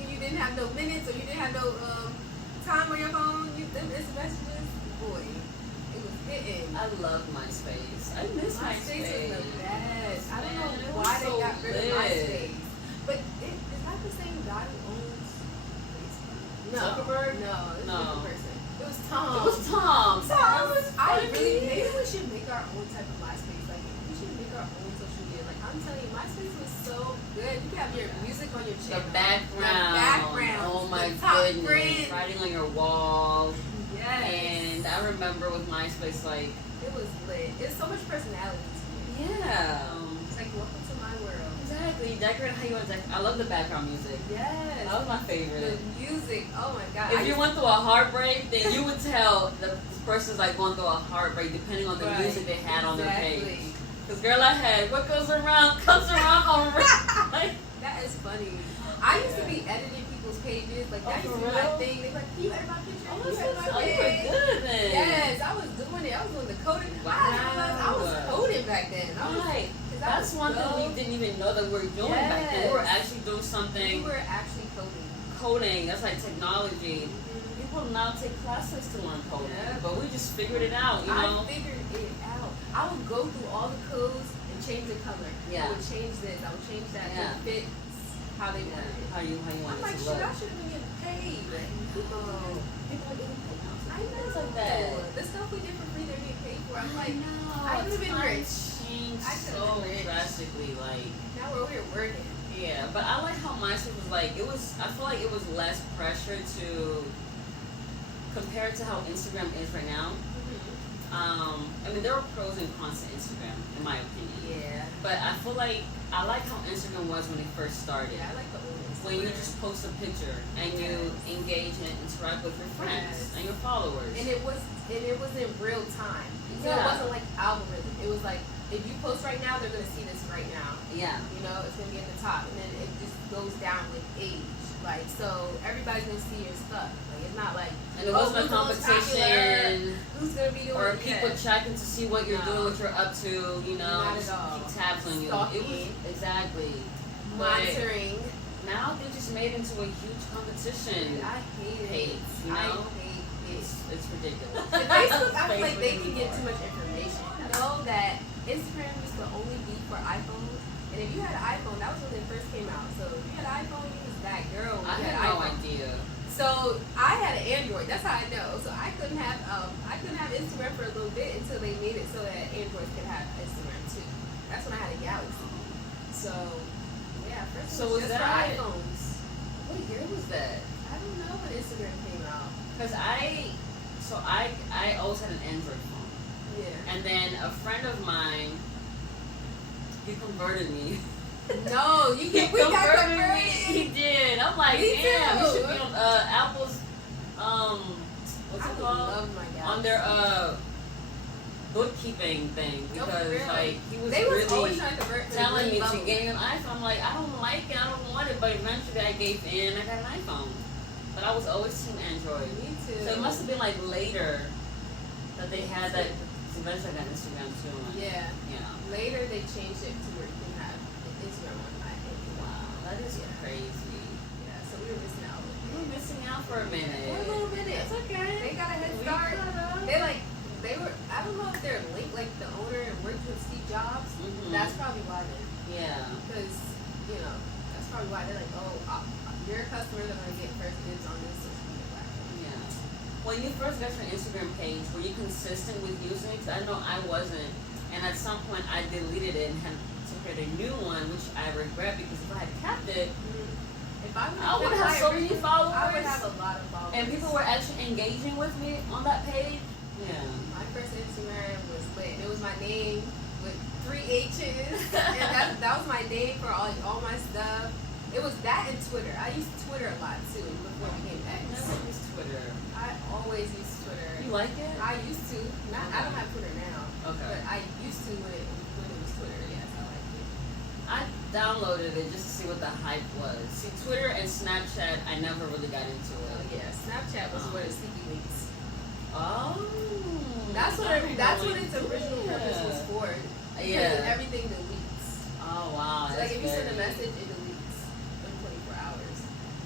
when you didn't have no minutes or you didn't have no time on your phone, them instant messages, boy, it was hitting. I love MySpace. I miss MySpace. MySpace was the best. I don't Man, it know was why so they got rid of lit. MySpace. But is that the same guy who owns Facebook? No. Zuckerberg? No, it's No. a different person. It was Tom. It was Tom. That was Maybe we should make our own type of MySpace. Like, we should make our own social media. Like, I'm telling you, MySpace was so good. You could have your music on your channel. The background. Oh my the top goodness. friend. Writing on your wall. Yes. And I remember with MySpace, like, It was lit. It's so much personality to it. yeah. It's like, welcome to my world. Exactly. Decorate how you want to decorate. I love the background music. Yes. That was my The favorite. music. Oh my god. If you went through a heartbreak, then you would tell the person's like going through a heartbreak depending on the Right. music they had on their page. Exactly. Because girl, I had what goes around comes around on like, That is funny. I used to be editing people's pages. Like, that Oh, used to for be my real? thing. They were like, can you edit my picture? oh, Can you edit my you were page? good then. Yes, I was doing it. I was doing the coding. I was coding back then. I was, Right. 'cause I That's was one so- thing we didn't even know that we were doing back then. We were Yes. actually doing We something were actually coding. coding. That's like technology. People now take classes to learn coding, Yeah. but we just figured it out, you know. I figured it out. I would go through all the codes and change the color. Yeah. I would change this. I would change that. Yeah. It fits how they wanted it. How you I'm want like, it to shit, look. I should have been getting paid. People are getting paid now. I know. Things like that. The stuff we did for free, they're getting paid for. I'm like, no, I could've been rich. Changed I could've so been rich. drastically, like. now we're here working. Yeah, but I like how MySpace was like, it was, I feel like it was less pressure to, compared to how Instagram is right now. I mean, there are pros and cons to Instagram, in my opinion. Yeah. But I feel like, I like how Instagram was when it first started. Yeah, I like the old Instagram. When you just post a picture and you engage and interact with your friends Yes. and your followers. And it was in real time. So it Yeah. wasn't like algorithm. It was like, if you post right now, they're gonna see this right now. Yeah. You know, it's gonna be at the top, and then it just goes down with age. Like, so everybody's gonna see your stuff. Like, it's not like, And it wasn't a who's the most competition. popular? Who's gonna be doing Or it? people Yeah. checking to see what you're No. doing, what you're up to, you know, Not at all. keep tabs on you. It Stalking. was exactly. monitoring. But now they just made it into a huge competition. I hate it. Page, you know? I hate it. It's ridiculous. And Facebook, I feel like they Facebook can get anymore. too much information. Know that Instagram used to only be for iPhones, and if you had an iPhone, that was when it first came out. So if you had an iPhone, you was that girl. I You had an no iPhone. idea. So I had an Android. That's how I know. So I couldn't have Instagram for a little bit until they made it so that Android could have Instagram too. That's when I had a Galaxy. So yeah, first So it was was just that- for iPhones. What year was that? I don't know when Instagram came out. Because I always had an Android phone. Yeah. And then a friend of mine, he converted me. No, you can. We got converted me. converted. He did. I'm like, Me damn, you too. should be on Apple's, what's I it would called? love my Galaxy. On their bookkeeping thing, No, for because real. like he was They was always really trying to convert telling me to bubble. get an iPhone. I'm like, I don't like it, I don't want it, but eventually I gave in. I got an iPhone, but I was always team Android. Me too. So it must have been like later that they had that. Eventually I got Instagram too. And, Yeah. yeah. Later they changed it to where you can have Instagram on iPhone. Wow, that is Yeah. crazy. Yeah. So we were missing out. We were missing out for a minute. For a little minute. That's okay. They got a head We start. caught up. They were. I don't know if they're linked, like the owner and worked with Steve Jobs. Mhm. That's probably why then. Yeah. Because that's probably why they're like, oh, your customers are gonna get first dibs on this social media platform. Yeah. When you first got your Instagram page, were you consistent with using it? 'Cause I know I wasn't, and at some point I deleted it and had to create a new one, which I regret because if I had kept it, If I would have so many followers. I would have a lot of followers. and people were actually engaging with me on that page. Yeah. My first Instagram was lit. It was my name with 3 H's, and that was my name for all my stuff. It was that and Twitter. I used Twitter a lot too before it became I X. never used Twitter. I always used Twitter. You like it? I used to. I don't have Twitter now. Okay. But I used to when it was Twitter. Yes, I liked it. I downloaded it just to see what the hype was. See, Twitter and Snapchat, I never really got into Oh it. yeah, Snapchat was for the sticky links. Oh. That's what I that's know what its original purpose was for. Because Yeah. everything deletes. Oh wow. So That's like if you send a very- message, it deletes in 24 hours.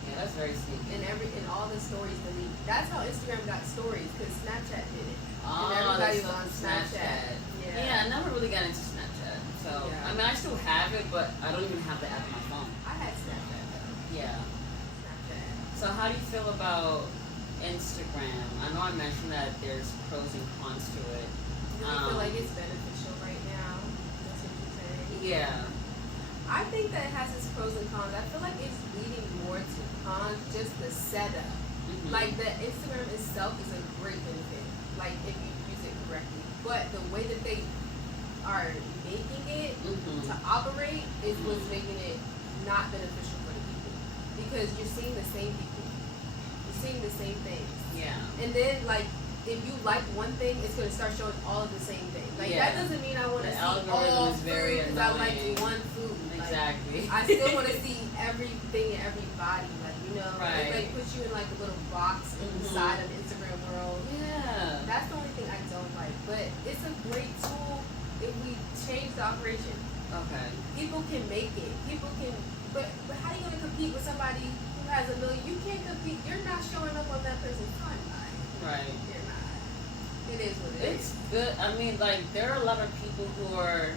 Yeah, that's That's very sneaky. And all the stories delete. That's how Instagram got stories, because Snapchat did it. Oh, And everybody that's was on Snapchat. Yeah, I never really got into Snapchat. So, Yeah. I mean, I still have it, but I don't even have the app on my phone. I had Snapchat though. Yeah. Snapchat. So, how do you feel about Instagram? I know I mentioned that there's pros and cons to it. Do you feel like it's beneficial right now? That's what you're saying? Yeah. I think that it has its pros and cons. I feel like it's leading more to cons, just the setup. Mhm. Like the Instagram itself is a great benefit, like if you use it correctly. But the way that they are making it Mhm. to operate is what's making it not beneficial for the people. Because you're seeing the same people. You're seeing the same things. Yeah. And then like if you like one thing, it's gonna start showing all of the same thing. Like Yeah. that doesn't mean I wanna The see algorithm all is very food because I like annoying. one food. Like, Exactly. I still want to see everything and everybody, like Right. it like puts you in like a little box inside of Instagram world. Yeah. That's the only thing I don't like, but it's a great tool if we change the operation. Okay. People can make it. People can, but how are you gonna compete with somebody who has a million? You can't compete. You're not showing up on that person's timeline. Right. You're not. It is what it is. It's good. I mean, like, there are a lot of people who are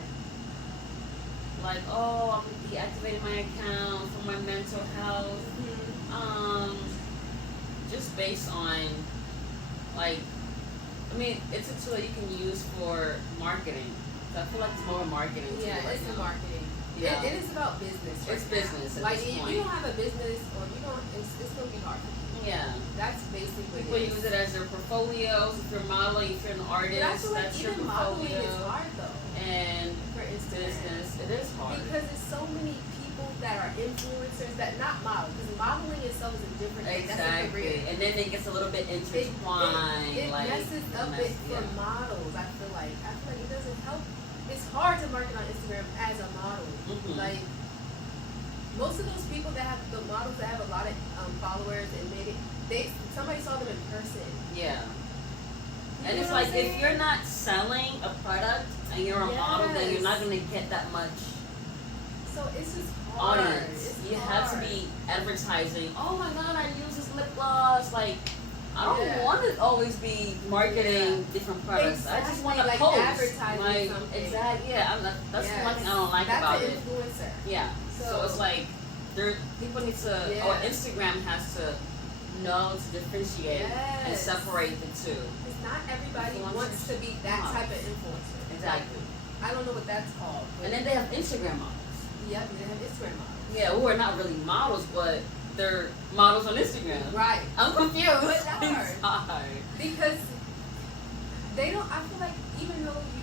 like, oh, I'm deactivating my account for my mental health. Just based on, like, I mean, it's a tool that you can use for marketing. So I feel like it's more a marketing tool Yeah, right it's now. a marketing. Yeah. It is about business. Right It's now. business at Like this if point. you don't have a business or you don't, it's gonna be hard. Yeah. That's basically People use it as their portfolios. If you're modeling, if you're an artist, But I feel like that's your even modeling portfolio. is hard though. And For Instagram. business, it is hard. Because there's so many people that are influencers that not model. Because modeling itself is a different thing. That's a Exactly. career. And then it gets a little bit intertwined. It like, messes up it for yeah. models. I feel like it doesn't help. It's hard to market on Instagram as a model. Mhm. Like most of those people that have the models that have a lot of followers and somebody saw them in person. Yeah. You And know it's what I'm like saying? if you're not selling a product and you're a model, then you're not Yes. gonna get that much So it's just hard. audience. It's You have to hard. be advertising. Oh my god, I use this lip gloss. Like, I don't Yeah. want to always be marketing Yeah. different products. I just Exactly, want to like post. advertising Like, something. exactly. Yeah, that's Yes. one thing I don't like That's about an it. influencer. Yeah. So it's like people need to, or Yeah. Instagram has to know to differentiate and Yes. separate the two. Because not everybody Influencers. wants to be that Models. type of influencer. Exactly. I don't know what that's called. But And then they have Instagram models. yep, they have Instagram models. Yeah, who are not really models, but they're models on Instagram. Right. I'm confused. But it's hard. It's hard. Because they don't, I feel like even though you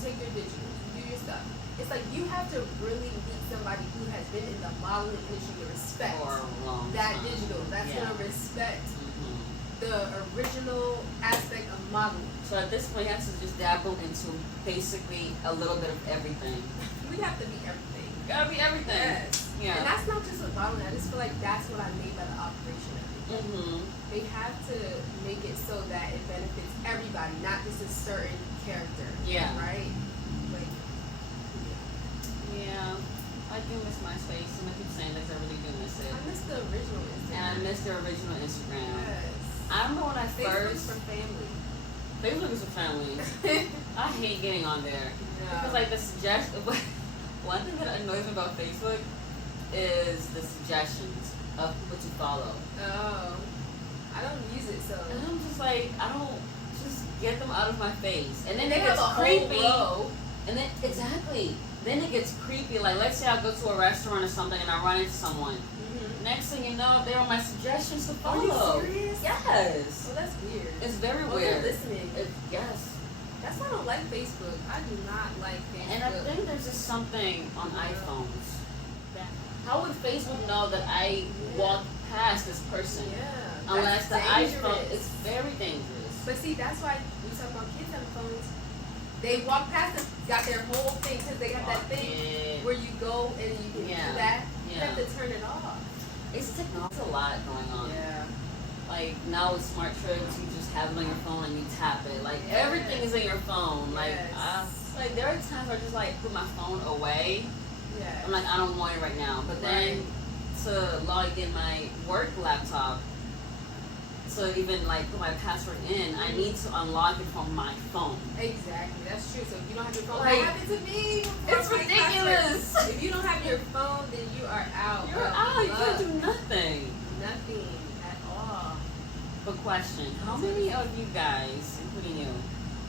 take their digital, you do your stuff, it's like you have to really meet somebody who has been in the modeling industry to respect For a long that time. digital. That's Yeah. gonna respect Mhm. the original aspect of modeling. So at this point, you have to just dabble into basically a little bit of everything. We have to be everything. Gotta be everything. Yes. Yeah. And that's not just with modeling. I just feel like that's what I mean by the operation of it. Mhm. They have to make it so that it benefits everybody, not just a certain character. Yeah. Right? Like, Yeah. I do miss MySpace, and I keep saying this. I really do miss it. I miss the original And I Instagram. miss the original Instagram. Yes. I remember when I Facebook's first for family. Facebook is for family. I hate getting on there. Because like the suggestion, one thing that annoys me about Facebook is the suggestions of what you follow. Oh. I don't use it, so. And I'm just like, I don't just get them out of my face. And then They it have gets a whole creepy. row. And then exactly. Then it gets creepy. Like let's say I go to a restaurant or something and I run into someone. Mm-hmm. Next thing you know, they're on my suggestions to Are follow. you serious? Yes. Well, that's weird. It's very Oh, weird. they're listening. Yes. That's why I don't like Facebook. I do not like Facebook. And I think there's just something on iPhones. How would Facebook know that I walked past this person? Yeah. Unless the That's iPhone, dangerous. it's very dangerous. But see, that's why we talk about kids having phones. They walk past us, got their whole thing, because they got that thing where you go and you can Yeah. do that. You Yeah. have to turn it off. It's technology. It's a lot going on. Yeah. Like now with smart trips, you just have it on your phone and you tap it. Like Yes. everything is in your phone. Like Yes. like there are times where I just like put my phone away. Yeah. I'm like I don't want it right now. But then to log in my work laptop to even like put my password in, I need to unlock it from my phone. Exactly, that's true. So if you don't have your phone, Like, that happened to me. before It's my ridiculous. password. If you don't have your phone, then you are out. You're bro. out. You can't Look, do nothing. nothing at all. But question: how many of you guys, including you,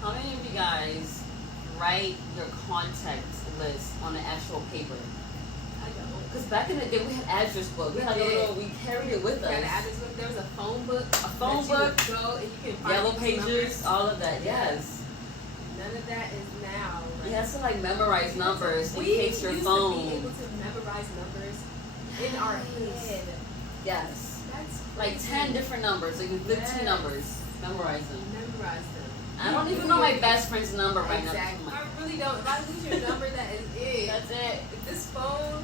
how many of you guys write your contact list on an actual paper? I don't. Because back in the day, we had address book. We had a little. We carried it with You had an us. address book. There was a phone book. A phone that you book, would go and you can find Yellow these pages, numbers. all of that. Yes. None of that is now. You have to like memorize numbers in We case your used phone. to be able to memorize numbers in our head. Yes. That's Like crazy. 10 different numbers, like 15 Yes. numbers. Memorize them. Memorize them. I don't even know my best friend's number right Exactly. now. I really don't. If I lose your number, that is it. That's it. If this phone,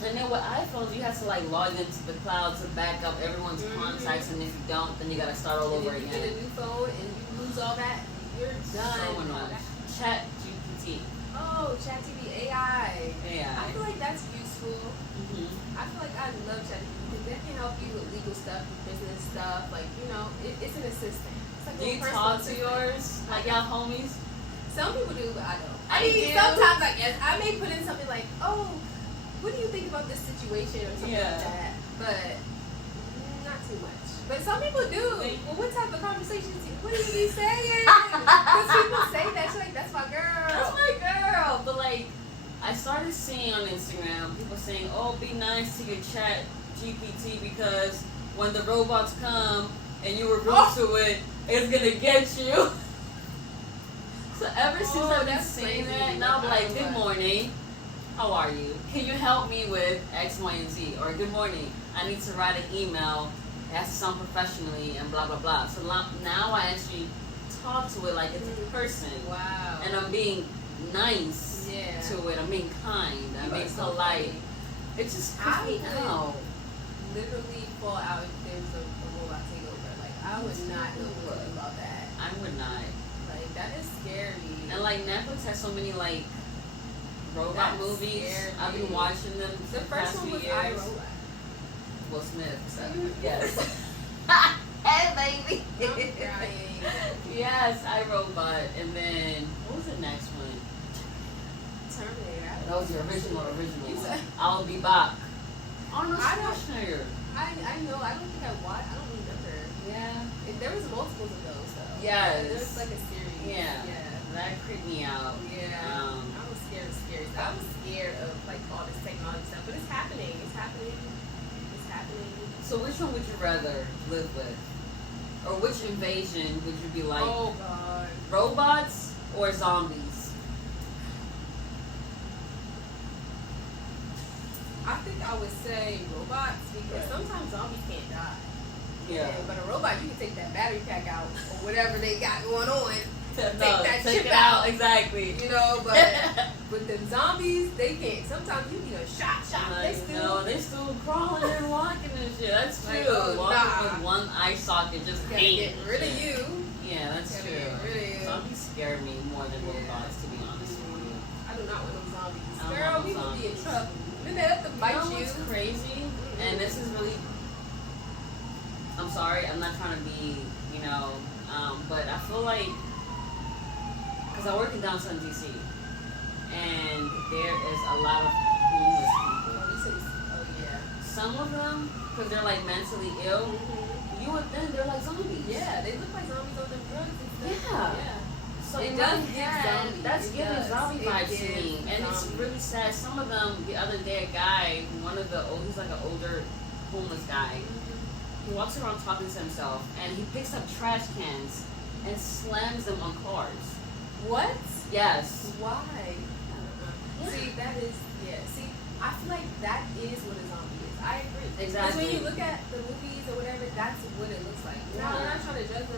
And then with iPhones, you have to like log into the cloud to back up everyone's Mhm. contacts, and if you don't, then you gotta start all and over if you again. get a new phone and you lose all that, you're done. So annoying. Chat GPT. Oh, ChatGPT AI. I AI. feel like that's useful. Mm-hmm. I feel like I love ChatGPT because that can help you with legal stuff, business stuff. Like, you know, it's an assistant. It's like a Do you personal talk to assistant. yours? Like y'all homies? Some people do, but I don't. I I mean, do. sometimes I guess I may put in something like, "Oh, what do you think about this situation?" or something Yeah. like that, but not too much. But some people do. Well, what type of conversations? What do you be saying? Because people say that, she's like, "That's my girl." That's my girl. But like, I started seeing on Instagram people saying, "Oh, be nice to your Chat GPT because when the robots come and you were rude to it, it's gonna get you." So ever since Oh, I've been that's saying crazy. that, now I'm like, Like, "Good morning, how are you? Can you help me with X, Y, and Z?" Or "Good morning, I need to write an email. It has to sound professionally and blah blah blah." So now I actually talk to it like it's a person. Wow. And I'm being nice Yeah. to it. I'm being kind. I'm You being are so polite. funny. It just I creeps me would- out. Literally fall out if there's a robot takeover. Like, I would not know what about that. I would not. Like, that is scary. And like Netflix has so many like robot That movies. scared I've been me. watching them for The the first past one few was years. iRobot. Will Smith. So, Mhm. yes. Hey baby. I'm crying. Yes, iRobot. And then what was the next one? Terminator. That was the original You one. said- I'll be back. Arnold I don't- Schwarzenegger. I know. I don't think I watched. I don't remember. Yeah. There was multiples of those though. Yes. There was like a series. Yeah. Yeah. That creeped me out. Yeah. I was scared of scary. I was scared of like all this technology stuff, but it's happening. It's happening. It's happening. So which one would you rather live with? Or which invasion would you be like? Oh God. Robots or zombies? I think I would say robots because Right. sometimes zombies can't die. Yeah. But a robot, you can take that battery pack out or whatever they got going on. Take that take chip it out. out. Exactly. You know, but with the zombies, they can't. Sometimes you know, shot. They still. No, they still crawling and walking and shit. That's true. Like, oh, Walking nah. with one eye socket just Gotta hanging. get rid of you. Yeah, that's Gotta true. get rid of you. Zombies scare me more than Yeah. robots, to be honest with you. I do not want no zombies. I don't Girl, want we would be in zombies. trouble. Then they have to bite You know you. what's crazy? And this is really, I'm sorry, I'm not trying to be, but I feel like, because I work in downtown DC, and there is a lot of homeless people. Oh, you said, oh yeah. Some of them, because they're like mentally ill, Mhm. you would think they're like zombies. Yeah, they look like zombies on them drugs and stuff. Yeah. Yeah. So It in does my give head, zombie. that's It giving does. zombie It vibes to gives me, and it's zombie. really sad. Some of them, the other day, a guy, he's like an older homeless guy. He walks around talking to himself, and he picks up trash cans and slams them on cars. What? Yes. Why? See, that is, yeah. See, I feel like that is what a zombie is. I agree. Because Exactly. when you look at the movies or whatever, that's what it looks like. Now, we're not trying to judge them.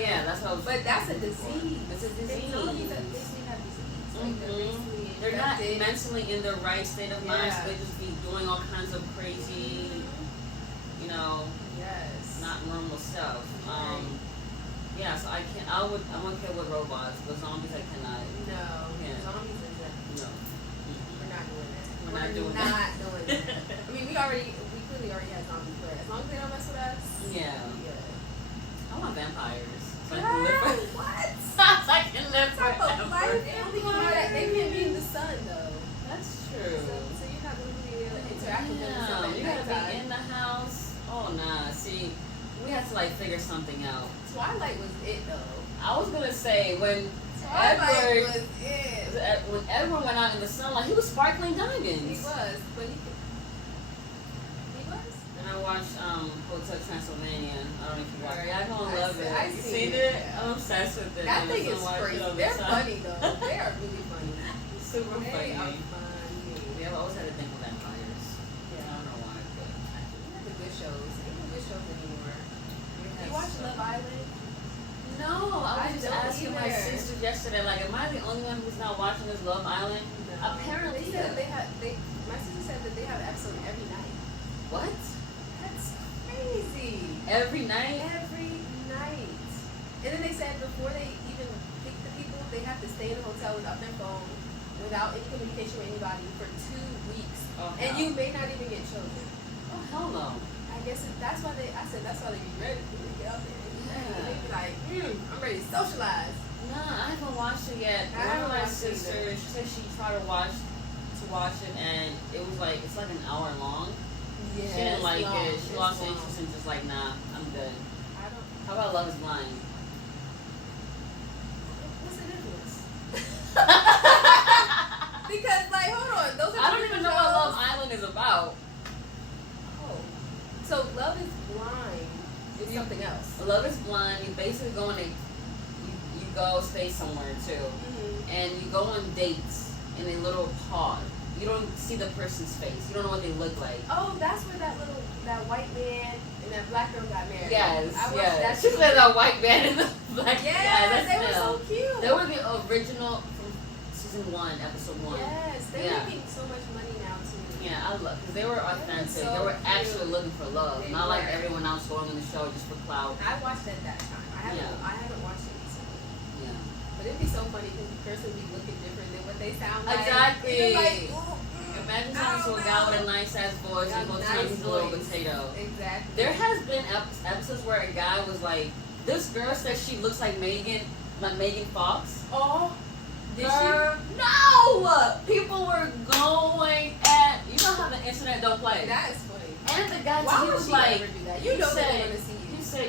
Yeah, that's what I was. But that's a disease. It's a And disease. zombies basically have disease. Like, they're Mhm. basically They're not infected. mentally in their right state of mind, so Yeah. they just be doing all kinds of crazy, Yes. not normal stuff. Yeah, so I'm okay with robots, but zombies I cannot. No. Yeah. Zombies is that. No. We're not doing that. We're We're not doing not that. doing that. I mean, we clearly already have zombies, but as long as they don't mess with us, Yeah. yeah. I want vampires. So I Girl, can live for what? so I can live What type of forever. life? They don't think you know that they can't be in the sun though. That's So, true. so you're not going to be able to interact with them. Yeah, At you gotta be nighttime. in the house. Oh nah. See, we have to like figure something out. Twilight was it though. I was gonna say when Twilight Edward was it. when Edward went out in the sunlight, he was sparkling He diamonds. was, but he was. And I watched Hotel Transylvania. I don't know if you watched it. I don't I love see- it. I You seen seen it. it? I'm obsessed with it. That My thing son is watched it crazy. all the They're time. funny though. They are really funny. Super They funny. are funny. Yeah, I've always had a thing for vampires. I don't know why, but We have the good shows. They don't have good shows anymore. we You watch Love Island? No, I I was just don't asking my either. sisters yesterday, like, am I the only one who's not watching this Love Island? Apparently, they said my sister said that they have an episode every night. What? That's crazy. Every night? Every night. And then they said before they even pick the people, they have to stay in a hotel without their phone, without any communication with anybody for 2 weeks. Oh, And hell. you may not even get children. Oh, hell no. I guess that's why I said that's why they be ready when they get out there. Yeah. They be like, I'm ready to socialize. Nah, I haven't watched it yet. I One haven't of my watched it sisters, she said she tried to watch it, and it was like, it's like an hour long. Yeah, She didn't it's like long. it. She It's lost long. interest and just like, nah, I'm good. I don't. How about Love is Blind? What's the difference? Because like, hold on, those are I don't two even know different what Love shows. Island is about. Oh, so Love is Blind is something else. Love is Blind, you basically go on you go stay somewhere too. Mm-hmm. And you go on dates in a little pod. You don't see the person's face. You don't know what they look like. Oh, that's where that white man and that black girl got married. Yes, I watched that. yes. She said that white man and the black guy. Yes, That's they were them. so cute. They were the original from season 1, episode 1. Yes, they're Yeah. making so much money now too. Yeah, I love because they were authentic. so they were cute. actually looking for love, They not like were. everyone else going on the show just for clout. I watched it that time. Yeah. I haven't watched it recently. Yeah. But it'd be so funny because the person would be looking different than what they sound like. Exactly. You're like, Imagine talking to a guy with a nice ass voice and go turn Nice into a little voice. potato. Exactly. There has been episodes where a guy was like, "This girl said she looks like Megan Fox." Oh, did Girl, no! People were going at, you know how the internet don't she? play. That is funny. And the guy, Why he would was she like, ever do that? you You know said- they want to see you.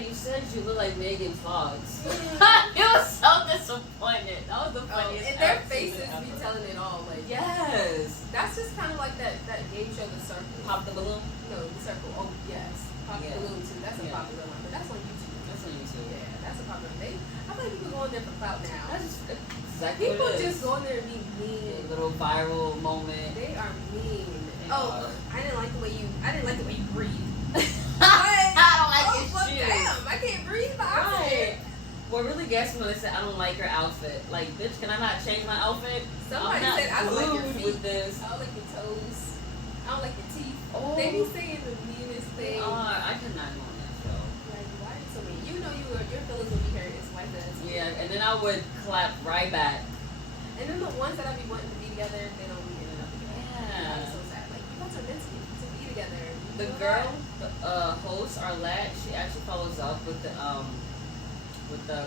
you said you look like Megan Fox. Mm. He was so disappointed. That was the Oh, funniest and their episode faces ever. be telling it all. Like, Yes. that's just kind of like that game show, The Circle. Pop the balloon. No, The Circle. Oh, yes. Pop Yeah. the Balloon too. That's a Yeah. popular one, but that's on YouTube. That's on YouTube. Yeah, that's a popular one. I feel like people go in there for clout now. That's just exactly People what it is. just go in there and be mean. A little viral moment. They are mean. They Oh, are. I didn't like the way you breathe. I don't like Oh, his fuck, shoes. damn, I can't breathe by Right. What really gets me when they said I don't like your outfit. Like, bitch, can I not change my outfit? Somebody I'm not said I don't like your glued feet. with this. I don't like your toes. I don't like your teeth. Oh, They be saying the meanest they thing. are. I cannot go on that show. Like, why is so mean? You know your feelings will be hurt. It's like that. Yeah, and then I would clap right back. And then the ones that I be wanting to be together, they don't be ending up together. Yeah. I'm so sad. Like, you guys are meant to be together. The You know girl, that? the host Arlette, she actually follows up with the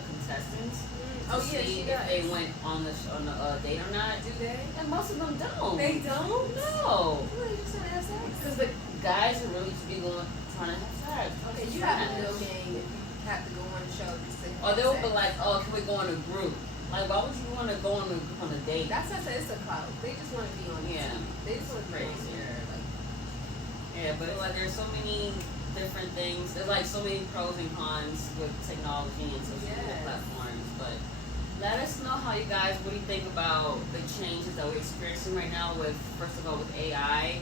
contestants Oh to yeah, see she if does. they went on the date or not. Do they? And most of them don't. They don't? No. Well, they just want to have sex. Because the guys are really to be trying to have sex. Okay, you Trash. have no game if you have to go on a show just to Or have they will sex. be like, oh, can we go in a group? Like, why would you want to go on a date? That's what I said. It's a clout. They just want to be on Yeah. YouTube. They just want to be on Crazy. here. Like, Yeah, but it's like there's so many different things. There's like so many pros and cons with technology and social media Yes. platforms. But let us know how you guys, what do you think about the changes that we're experiencing right now with, first of all, with AI,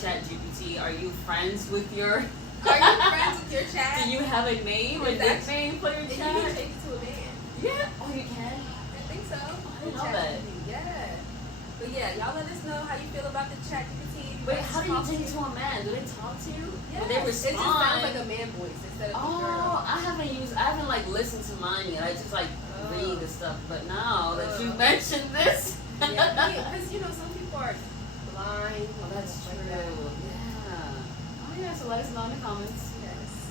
ChatGPT. Are you friends with your... Are you friends with your chat? Do you have a name, a Is that- nickname for your And you chat? can change it to a man. Yeah. Oh, you can? I think so. I didn't know that. Yeah. But yeah, y'all let us know how you feel about the chat GPT. Wait, how do you take it to a man? Do they talk to you? Yeah, Or they respond? It just sounds like a man voice instead of a Oh, girl. I haven't like listened to mine yet. I just like Oh. read the stuff. But now that you Oh. mentioned this, Yeah, because you know some people are blind, let us know in the comments. Yes.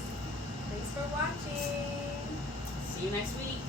Thanks for watching. See you next week.